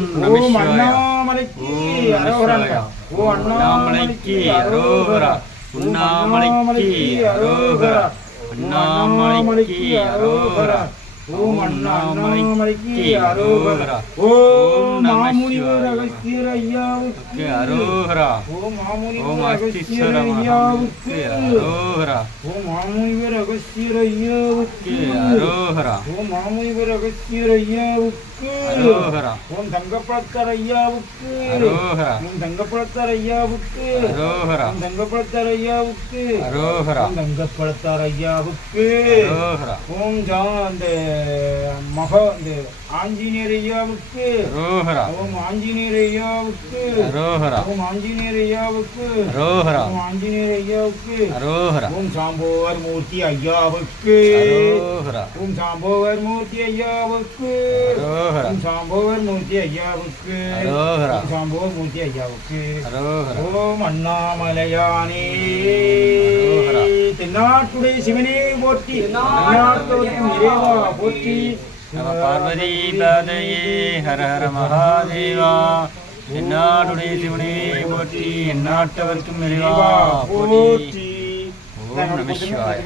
ஓம் அண்ணாமலைக்கு அரோகரா. அண்ணாமலைக்கு அரோகரா. அண்ணாமலைக்கு அரோகரா. அண்ணாமலைக்கு அரோகரா. ஓம் அண்ணாமலைக்கு அரோகரா ஓம் மாமுனிவர். அகஸ்தியர் ஐயாவுக்கு அரோகரா ஓம் மாமுனிவர் அகஸ்தியர் ஐயாவுக்கு அரோகரா ஓம் மாமுனிவர் அகஸ்தியர் ஐயாவுக்கு அரோகரா ஓம் மாமுனிவர் அகஸ்தியர் ஐயாவுக்கு அரோகரா ஓம் தங்கப்பழத்தர் ஐயாவுக்கு அரோகரா ஓம் தங்கப்பழத்தர் ஐயாவுக்கு அரோகரா ஓம் தங்கப்பழத்தர் ஐயாவுக்கு அரோகரா ஓம் தங்கப்பழத்தர் ஐயாவுக்கு அரோகரா ஓம் ஜா அந்த மக இந்த ஆஞ்சநேயர் ஐயாவுக்கு அரோகரா ஓம் ஆஞ்சநேயர் ஐயாவுக்கு அரோகரா ஓம் ஆஞ்சநேயர் ஐயாவுக்கு அரோகரா ஓம் ஆஞ்சநேயர் ஐயாவுக்கு அரோகரா ஓம் சாம்போவர் மூர்த்தி ஐயாவுக்கு அரோகரா ஓம் சாம்போவர் மூர்த்தி ஐயாவுக்கு அரோகரா ஓம் சாம்போவர் மூர்த்தி ஐயாவுக்கு அரோகரா ஓம் சாம்போவர் மூர்த்தி ஐயாவுக்கு அரோகரா ஓம் அண்ணாமலையானே அரோகரா. தென்னாட்டுடைய சிவனே. போற்றி தென்னாட்டுவதற்கும் இறைவா போற்றி நம பார்வதி பாதையே ஹர ஹர மகாதேவா. என்னாடுடைய சிவனே போற்றி எந்நாட்டவர்க்கும் நிறைவா போற்றி. போற்றி. ஓம் நம சிவாய.